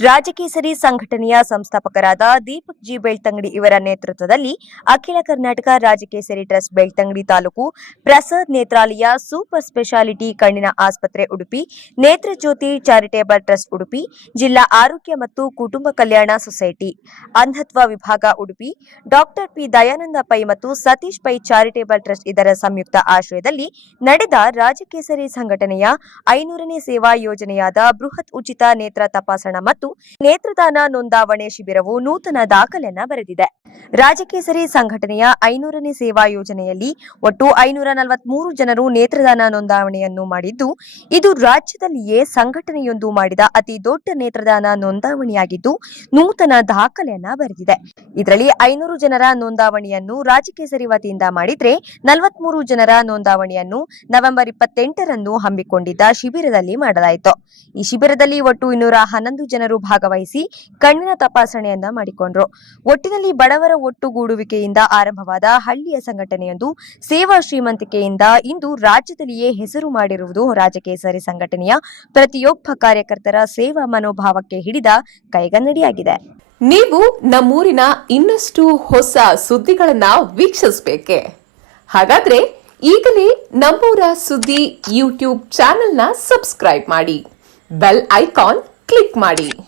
ರಾಜಕೇಸರಿ ಸಂಘಟನೆಯ ಸಂಸ್ಥಾಪಕರಾದ ದೀಪಕ್ ಜಿ ಬೆಳ್ತಂಗಡಿ ಇವರ ನೇತೃತ್ವದಲ್ಲಿ Akhila Karnataka Rajakesari trust Belthangady taluk Prasad Netralaya super speciality ಕಣ್ಣಿನ ಆಸ್ಪತ್ರೆ ಉಡುಪಿ, ನೇತ್ರಜ್ಯೋತಿ ಚಾರಿಟೇಬಲ್ ಟ್ರಸ್ಟ್ ಉಡುಪಿ, ಜಿಲ್ಲಾ ಆರೋಗ್ಯ ಮತ್ತು ಕುಟುಂಬ ಕಲ್ಯಾಣ ಸೊಸೈಟಿ, ಅಂಧತ್ವ ವಿಭಾಗ ಉಡುಪಿ, ಡಾಕ್ಟರ್ ಪಿ ದಯಾನಂದ ಪೈ ಮತ್ತು ಸತೀಶ್ ಪೈ ಚಾರಿಟೇಬಲ್ ಟ್ರಸ್ಟ್ ಇದರ ಸಂಯುಕ್ತ ಆಶ್ರಯದಲ್ಲಿ ನಡೆದ ರಾಜಕೇಸರಿ ಸಂಘಟನೆಯ 500ನೇ ಸೇವಾ ಯೋಜನೆಯಾದ ಬೃಹತ್ ಉಚಿತ ನೇತ್ರ ತಪಾಸಣಾ ಮತ್ತು ನೇತ್ರದಾನ ನೋಂದಾವಣೆ ಶಿಬಿರವು ನೂತನ ದಾಖಲೆಯನ್ನ ಬರೆದಿದೆ. ರಾಜಕೇಸರಿ ಸಂಘಟನೆಯ 500ನೇ ಸೇವಾ ಯೋಜನೆಯಲ್ಲಿ ಒಟ್ಟು 543 ಜನರು ನೇತ್ರದಾನ ನೋಂದಾವಣೆಯನ್ನು ಮಾಡಿದ್ದು, ಇದು ರಾಜ್ಯದಲ್ಲಿಯೇ ಸಂಘಟನೆಯೊಂದು ಮಾಡಿದ ಅತಿ ದೊಡ್ಡ ನೇತ್ರದಾನ ನೋಂದಾವಣೆಯಾಗಿದ್ದು ನೂತನ ದಾಖಲೆಯನ್ನ ಬರೆದಿದೆ. ಇದರಲ್ಲಿ 500 ಜನರ ನೋಂದಾವಣೆಯನ್ನು ರಾಜಕೇಸರಿ ವತಿಯಿಂದ ಮಾಡಿದ್ರೆ 43 ಜನರ ನೋಂದಾವಣೆಯನ್ನು ನವೆಂಬರ್ 28ರಂದು ಹಮ್ಮಿಕೊಂಡಿದ್ದ ಶಿಬಿರದಲ್ಲಿ ಮಾಡಲಾಯಿತು. ಈ ಶಿಬಿರದಲ್ಲಿ ಒಟ್ಟು 211 ಜನರು ಭಾಗವಹಿಸಿ ಕಣ್ಣಿನ ತಪಾಸಣೆಯನ್ನ ಮಾಡಿಕೊಂಡರು. ಒಟ್ಟಿನಲ್ಲಿ ಬಡವರ ಒಟ್ಟುಗೂಡುವಿಕೆಯಿಂದ ಆರಂಭವಾದ ಹಳ್ಳಿಯ ಸಂಘಟನೆಯೊಂದು ಸೇವಾ ಶ್ರೀಮಂತಿಕೆಯಿಂದ ಇಂದು ರಾಜ್ಯದಲ್ಲಿಯೇ ಹೆಸರು ಮಾಡಿರುವುದು ರಾಜಕೇಸರಿ ಸಂಘಟನೆಯ ಪ್ರತಿಯೊಬ್ಬ ಕಾರ್ಯಕರ್ತರ ಸೇವಾ ಮನೋಭಾವಕ್ಕೆ ಹಿಡಿದ ಕೈಗನ್ನಡಿಯಾಗಿದೆ. ನೀವು ನಮ್ಮೂರಿನ ಇನ್ನಷ್ಟು ಹೊಸ ಸುದ್ದಿಗಳನ್ನ ವೀಕ್ಷಿಸಬೇಕೆ? ಹಾಗಾದ್ರೆ ಈಗಲೇ ನಮ್ಮೂರ ಸುದ್ದಿ ಯೂಟ್ಯೂಬ್ ಚಾನೆಲ್ನ ಸಬ್ಸ್ಕ್ರೈಬ್ ಮಾಡಿ, ಬೆಲ್ ಐಕಾನ್ ಕ್ಲಿಕ್ ಮಾಡಿ.